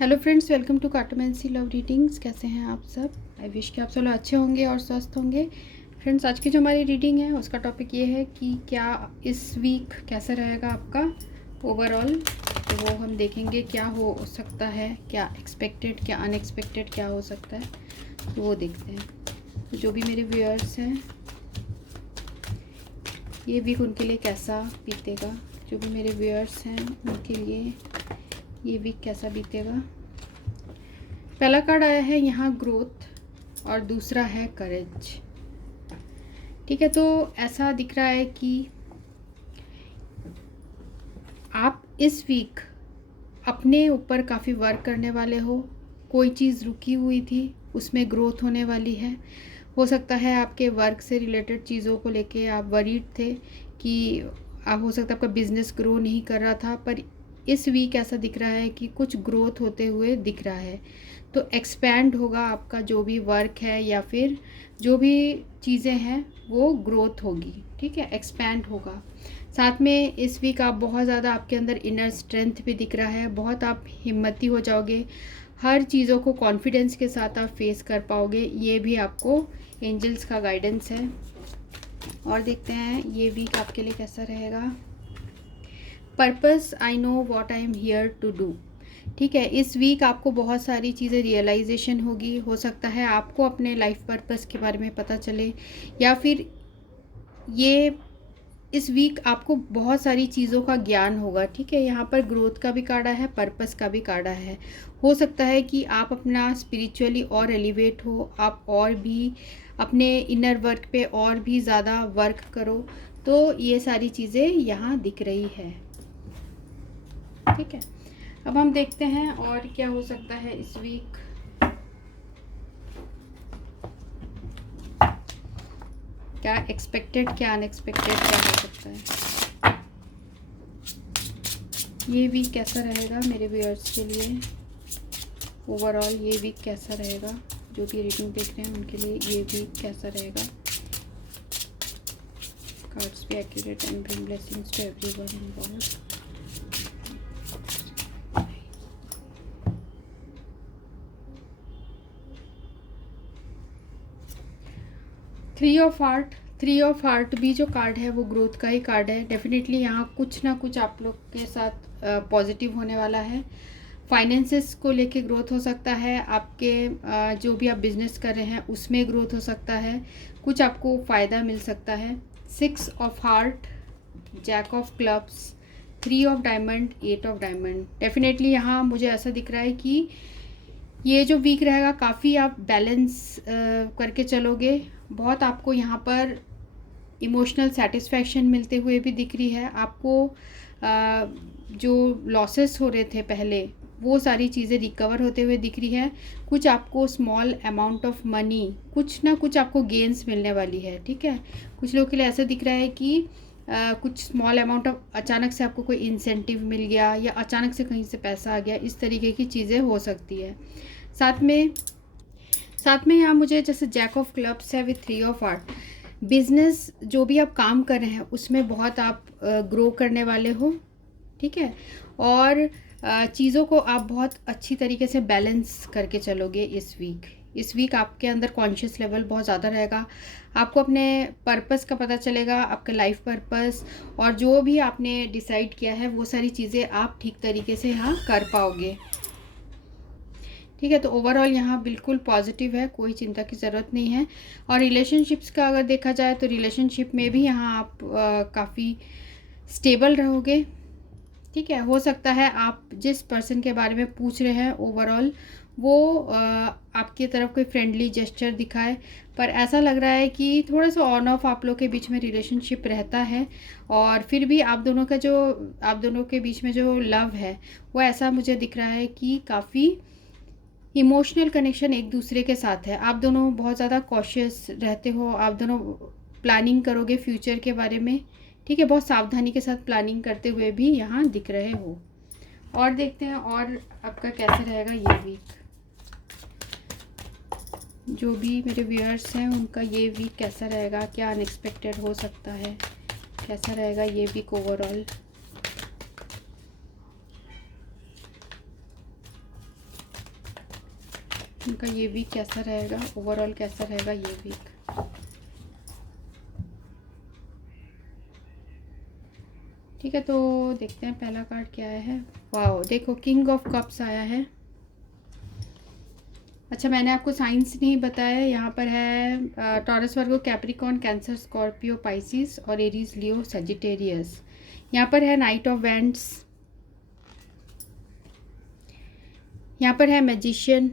Hello friends, welcome to cartomancy love readings. कैसे हैं आप सब? आई विश कि आप सब लोग अच्छे होंगे और स्वस्थ होंगे। फ्रेंड्स, आज की जो हमारी रीडिंग है उसका टॉपिक ये है कि क्या इस वीक कैसा रहेगा आपका ओवरऑल। तो वो हम देखेंगे क्या हो सकता है, क्या एक्सपेक्टेड, क्या अनएक्सपेक्टेड, क्या हो सकता है, तो वो देखते हैं। तो जो भी मेरे व्यूअर्स हैं, ये वीक उनके लिए कैसा बीतेगा। जो भी मेरे व्यूअर्स हैं उनके लिए ये वीक कैसा बीतेगा। पहला कार्ड आया है यहाँ ग्रोथ और दूसरा है करेज। ठीक है, तो ऐसा दिख रहा है कि आप इस वीक अपने ऊपर काफ़ी वर्क करने वाले हो। कोई चीज़ रुकी हुई थी, उसमें ग्रोथ होने वाली है। हो सकता है आपके वर्क से रिलेटेड चीज़ों को लेके आप वरीड थे कि आप, हो सकता है आपका बिजनेस ग्रो नहीं कर रहा था, पर इस वीक ऐसा दिख रहा है कि कुछ ग्रोथ होते हुए दिख रहा है। तो एक्सपैंड होगा आपका जो भी वर्क है या फिर जो भी चीज़ें हैं वो ग्रोथ होगी। ठीक है, एक्सपैंड होगा। साथ में इस वीक आप बहुत ज़्यादा, आपके अंदर इनर स्ट्रेंथ भी दिख रहा है। बहुत आप हिम्मती हो जाओगे, हर चीज़ों को कॉन्फिडेंस के साथ आप फेस कर पाओगे। ये भी आपको एंजल्स का गाइडेंस है। और देखते हैं ये वीक आपके लिए कैसा रहेगा। Purpose, I know what I am here to do. ठीक है, इस वीक आपको बहुत सारी चीज़ें रियलाइजेशन होगी। हो सकता है आपको अपने लाइफ पर्पस के बारे में पता चले, या फिर ये इस वीक आपको बहुत सारी चीज़ों का ज्ञान होगा। ठीक है, यहाँ पर ग्रोथ का भी कार्ड है, पर्पस का भी कार्ड है। हो सकता है कि आप अपना स्पिरिचुअली और एलिवेट हो, आप और भी अपने इनर वर्क पे और भी ज़्यादा वर्क करो। तो ये सारी चीज़ें यहाँ दिख रही है। ठीक है, अब हम देखते हैं और क्या हो सकता है इस वीक। क्या एक्सपेक्टेड, क्या अनएक्सपेक्टेड, क्या हो सकता है। ये वीक कैसा रहेगा मेरे व्यूअर्स के लिए ओवरऑल। ये वीक कैसा रहेगा, जो भी रीडिंग देख रहे हैं उनके लिए ये वीक कैसा रहेगा। Cards be accurate and bring blessings to everyone involved. Three of heart भी जो कार्ड है वो ग्रोथ का ही कार्ड है। डेफिनेटली यहाँ कुछ ना कुछ आप लोग के साथ पॉजिटिव होने वाला है। फाइनेंसेस को लेके ग्रोथ हो सकता है। आपके जो भी आप बिजनेस कर रहे हैं उसमें ग्रोथ हो सकता है। कुछ आपको फ़ायदा मिल सकता है। 6 of heart, jack of clubs, 3 of diamond, 8 of diamond. Definitely यहाँ मुझे ऐसा दिख रहा है कि ये जो वीक रहेगा काफ़ी आप बैलेंस करके चलोगे। बहुत आपको यहाँ पर इमोशनल सेटिस्फैक्शन मिलते हुए भी दिख रही है। आपको जो लॉसेस हो रहे थे पहले, वो सारी चीज़ें रिकवर होते हुए दिख रही है। कुछ आपको स्मॉल अमाउंट ऑफ मनी, कुछ ना कुछ आपको गेंस मिलने वाली है। ठीक है, कुछ लोगों के लिए ऐसा दिख रहा है कि कुछ स्मॉल अमाउंट ऑफ, अचानक से आपको कोई इंसेंटिव मिल गया या अचानक से कहीं से पैसा आ गया, इस तरीके की चीज़ें हो सकती है। साथ में यहाँ मुझे जैसे जैक ऑफ क्लब्स है विथ 3 ऑफ हार्ट। बिजनेस जो भी आप काम कर रहे हैं उसमें बहुत आप ग्रो करने वाले हो। ठीक है, और चीज़ों को आप बहुत अच्छी तरीके से बैलेंस करके चलोगे इस वीक आपके अंदर कॉन्शियस लेवल बहुत ज़्यादा रहेगा। आपको अपने पर्पस का पता चलेगा, आपका लाइफ पर्पस, और जो भी आपने डिसाइड किया है वो सारी चीज़ें आप ठीक तरीके से यहाँ कर पाओगे। ठीक है, तो ओवरऑल यहाँ बिल्कुल पॉजिटिव है, कोई चिंता की ज़रूरत नहीं है। और रिलेशनशिप्स का अगर देखा जाए तो रिलेशनशिप में भी यहाँ आप काफ़ी स्टेबल रहोगे। ठीक है, हो सकता है आप जिस पर्सन के बारे में पूछ रहे हैं ओवरऑल वो आपकी तरफ कोई फ्रेंडली जेस्चर दिखाए, पर ऐसा लग रहा है कि थोड़ा सा ऑन ऑफ आप लोग के बीच में रिलेशनशिप रहता है। और फिर भी आप दोनों के बीच में जो लव है वो ऐसा मुझे दिख रहा है कि काफ़ी इमोशनल कनेक्शन एक दूसरे के साथ है। आप दोनों बहुत ज़्यादा कॉशियस रहते हो, आप दोनों प्लानिंग करोगे फ्यूचर के बारे में। ठीक है, बहुत सावधानी के साथ प्लानिंग करते हुए भी यहाँ दिख रहे हो। और देखते हैं और आपका कैसे रहेगा ये वीक। जो भी मेरे व्यूअर्स हैं उनका ये वीक कैसा रहेगा, क्या अनएक्सपेक्टेड हो सकता है, कैसा रहेगा ये वीक ओवरऑल। उनका ये वीक कैसा रहेगा, ओवरऑल कैसा रहेगा ये वीक। ठीक है, तो देखते हैं पहला कार्ड क्या है। वाओ, देखो किंग ऑफ कप्स आया है। अच्छा, मैंने आपको साइंस नहीं बताया, यहाँ पर है टॉरस, वर्गो, कैप्रिकॉर्न, कैंसर, स्कॉर्पियो, पाइसिस और एरीज, लियो, सजिटेरियस। यहाँ पर है नाइट ऑफ वैंड्स, यहाँ पर है मैजिशियन,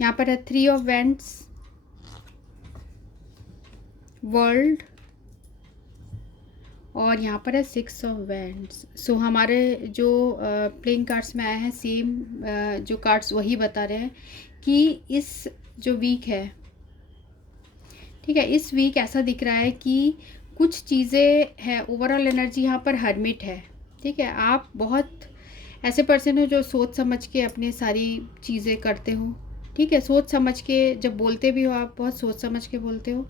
यहाँ पर है थ्री ऑफ वैंड्स, वर्ल्ड, और यहाँ पर है सिक्स ऑफ वैंड्स। सो हमारे जो प्लेइंग कार्ड्स में आए हैं सेम जो कार्ड्स वही बता रहे हैं कि इस जो वीक है, ठीक है, इस वीक ऐसा दिख रहा है कि कुछ चीज़ें हैं, ओवरऑल एनर्जी यहाँ पर हर्मिट है। ठीक है, आप बहुत ऐसे पर्सन हो जो सोच समझ के अपनी सारी चीज़ें करते हो। ठीक है, सोच समझ के जब बोलते भी हो, आप बहुत सोच समझ के बोलते हो,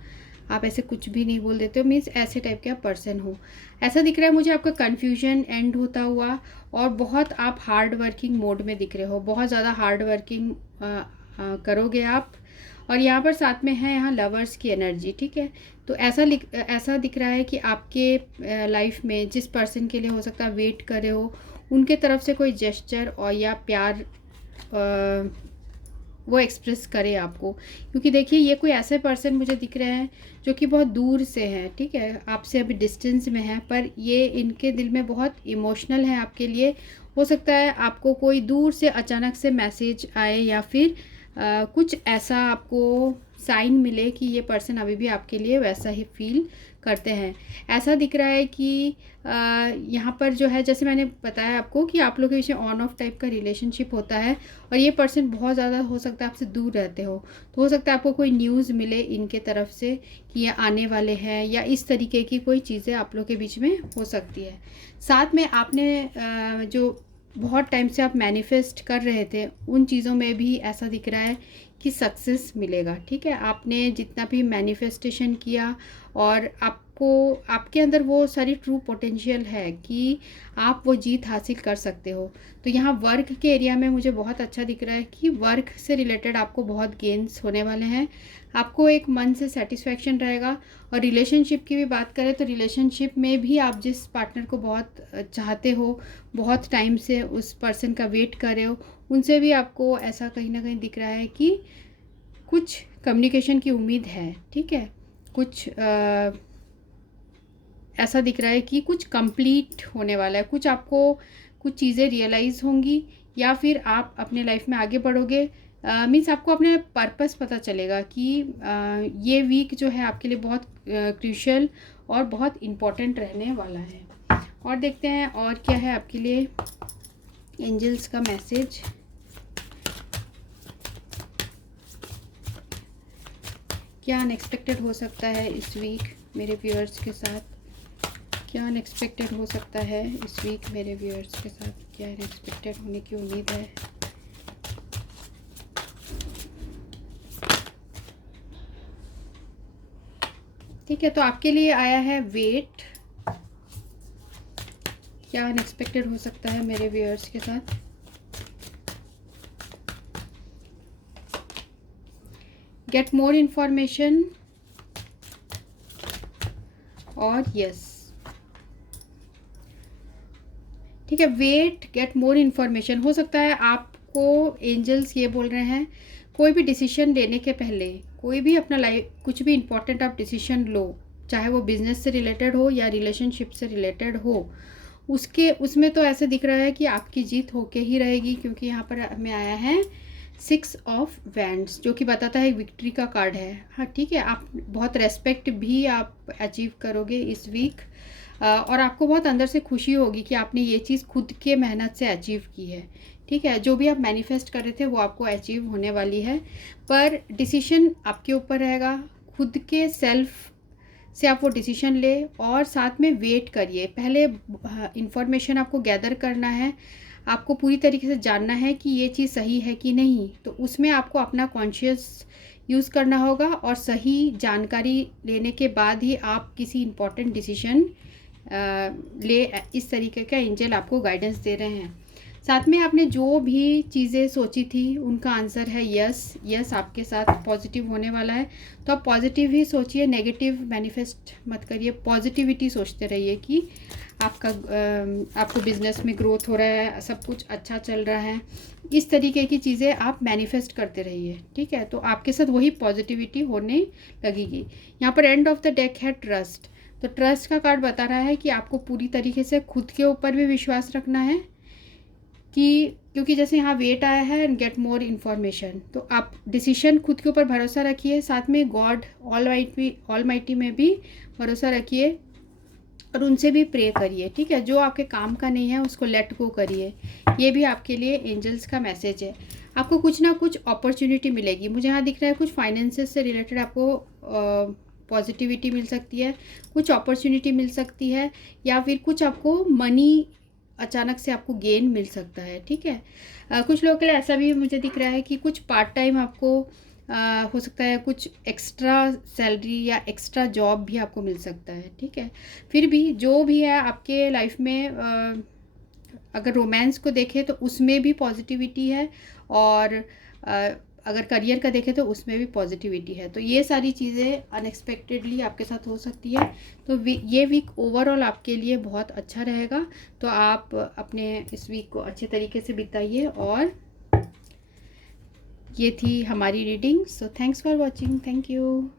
आप ऐसे कुछ भी नहीं बोल देते हो, मीन्स ऐसे टाइप के आप पर्सन हो। ऐसा दिख रहा है मुझे आपका कन्फ्यूजन एंड होता हुआ, और बहुत आप हार्ड वर्किंग मोड में दिख रहे हो, बहुत ज़्यादा हार्ड वर्किंग करोगे आप। और यहाँ पर साथ में है यहाँ लवर्स की एनर्जी। ठीक है, तो ऐसा दिख रहा है कि आपके लाइफ में जिस पर्सन के लिए हो सकता है वेट करे हो, उनके तरफ से कोई जेस्चर और या प्यार वो एक्सप्रेस करे आपको। क्योंकि देखिए ये कोई ऐसे पर्सन मुझे दिख रहे हैं जो कि बहुत दूर से हैं। ठीक है, आपसे अभी डिस्टेंस में है, पर ये इनके दिल में बहुत इमोशनल है आपके लिए। हो सकता है आपको कोई दूर से अचानक से मैसेज आए या फिर कुछ ऐसा आपको साइन मिले कि ये पर्सन अभी भी आपके लिए वैसा ही फील करते हैं। ऐसा दिख रहा है कि यहाँ पर जो है, जैसे मैंने बताया आपको कि आप लोगों के बीच में ऑन ऑफ टाइप का रिलेशनशिप होता है, और ये पर्सन बहुत ज़्यादा हो सकता है आपसे दूर रहते हो, तो हो सकता है आपको कोई न्यूज़ मिले इनके तरफ से कि ये आने वाले हैं, या इस तरीके की कोई चीज़ें आप लोगों के बीच में हो सकती है। साथ में आपने जो बहुत टाइम से आप मैनिफेस्ट कर रहे थे, उन चीज़ों में भी ऐसा दिख रहा है कि सक्सेस मिलेगा। ठीक है, आपने जितना भी मैनिफेस्टेशन किया और आपके अंदर वो सारी ट्रू पोटेंशियल है कि आप वो जीत हासिल कर सकते हो। तो यहाँ वर्क के एरिया में मुझे बहुत अच्छा दिख रहा है कि वर्क से रिलेटेड आपको बहुत गेन्स होने वाले हैं, आपको एक मन से सेटिस्फैक्शन रहेगा। और रिलेशनशिप की भी बात करें तो रिलेशनशिप में भी आप जिस पार्टनर को बहुत चाहते हो, बहुत टाइम से उस पर्सन का वेट कर रहे हो, उनसे भी आपको ऐसा कहीं ना कहीं दिख रहा है कि कुछ कम्युनिकेशन की उम्मीद है। ठीक है, कुछ ऐसा दिख रहा है कि कुछ कंप्लीट होने वाला है, कुछ आपको कुछ चीज़ें रियलाइज़ होंगी, या फिर आप अपने लाइफ में आगे बढ़ोगे। मीन्स आपको अपने पर्पस पता चलेगा कि ये वीक जो है आपके लिए बहुत क्रूशियल और बहुत इम्पोर्टेंट रहने वाला है। और देखते हैं और क्या है आपके लिए एंजल्स का मैसेज। क्या अनएक्सपेक्टेड हो सकता है इस वीक मेरे व्यूअर्स के साथ, क्या अनएक्सपेक्टेड हो सकता है इस वीक मेरे व्यूअर्स के साथ, क्या अनएक्सपेक्टेड होने की उम्मीद है। ठीक है, तो आपके लिए आया है वेट। क्या अनएक्सपेक्टेड हो सकता है मेरे व्यूअर्स के साथ। गेट मोर इन्फॉर्मेशन और यस। ठीक है, वेट, गेट मोर इन्फॉर्मेशन। हो सकता है आपको एंजल्स ये बोल रहे हैं कोई भी डिसीजन लेने के पहले, कोई भी अपना लाइफ कुछ भी इम्पोर्टेंट आप डिसीजन लो, चाहे वो बिजनेस से रिलेटेड हो या रिलेशनशिप से रिलेटेड हो, उसमें तो ऐसे दिख रहा है कि आपकी जीत होके ही रहेगी। क्योंकि यहाँ पर हमें आया है 6 ऑफ वैंड्स, जो कि बताता है विक्ट्री का कार्ड है। हाँ ठीक है, आप बहुत रेस्पेक्ट भी आप अचीव करोगे इस वीक, और आपको बहुत अंदर से खुशी होगी कि आपने ये चीज़ खुद के मेहनत से अचीव की है। ठीक है, जो भी आप मैनिफेस्ट कर रहे थे वो आपको अचीव होने वाली है, पर डिसीजन आपके ऊपर रहेगा। खुद के सेल्फ से आप वो डिसीजन ले, और साथ में वेट करिए। पहले इंफॉर्मेशन आपको गैदर करना है, आपको पूरी तरीके से जानना है कि ये चीज़ सही है कि नहीं। तो उसमें आपको अपना कॉन्शियस यूज़ करना होगा, और सही जानकारी लेने के बाद ही आप किसी इम्पोर्टेंट डिसीजन ले। इस तरीके का एंजल आपको गाइडेंस दे रहे हैं। साथ में आपने जो भी चीज़ें सोची थी उनका आंसर है यस। यस आपके साथ पॉजिटिव होने वाला है, तो आप पॉजिटिव ही सोचिए, नेगेटिव मैनिफेस्ट मत करिए, पॉजिटिविटी सोचते रहिए कि आपको बिजनेस में ग्रोथ हो रहा है, सब कुछ अच्छा चल रहा है। इस तरीके की चीज़ें आप मैनिफेस्ट करते रहिए, ठीक है। तो आपके साथ वही पॉजिटिविटी होने लगेगी। यहाँ पर एंड ऑफ द डेक है ट्रस्ट। तो ट्रस्ट का कार्ड बता रहा है कि आपको पूरी तरीके से खुद के ऊपर भी विश्वास रखना है, कि क्योंकि जैसे यहाँ वेट आया है एंड गेट मोर इन्फॉर्मेशन, तो आप डिसीजन खुद के ऊपर भरोसा रखिए। साथ में गॉड ऑल माइटी में भी भरोसा रखिए और उनसे भी प्रे करिए, ठीक है। जो आपके काम का नहीं है उसको लेट गो करिए। ये भी आपके लिए एंजल्स का मैसेज है। आपको कुछ ना कुछ अपॉर्चुनिटी मिलेगी। मुझे यहाँ दिख रहा है कुछ फाइनेंसेस से रिलेटेड आपको पॉजिटिविटी मिल सकती है, कुछ अपॉर्चुनिटी मिल सकती है, या फिर कुछ आपको मनी अचानक से आपको गेन मिल सकता है, ठीक है। कुछ लोगों के लिए ऐसा भी मुझे दिख रहा है कि कुछ पार्ट टाइम आपको हो सकता है, कुछ एक्स्ट्रा सैलरी या एक्स्ट्रा जॉब भी आपको मिल सकता है, ठीक है। फिर भी जो भी है आपके लाइफ में, अगर रोमांस को देखें तो उसमें भी पॉजिटिविटी है, और अगर करियर का देखें तो उसमें भी पॉजिटिविटी है। तो ये सारी चीज़ें अनएक्सपेक्टेडली आपके साथ हो सकती है। तो ये वीक ओवरऑल आपके लिए बहुत अच्छा रहेगा। तो आप अपने इस वीक को अच्छे तरीके से बिताइए। और ये थी हमारी reading. So thanks for watching. Thank you.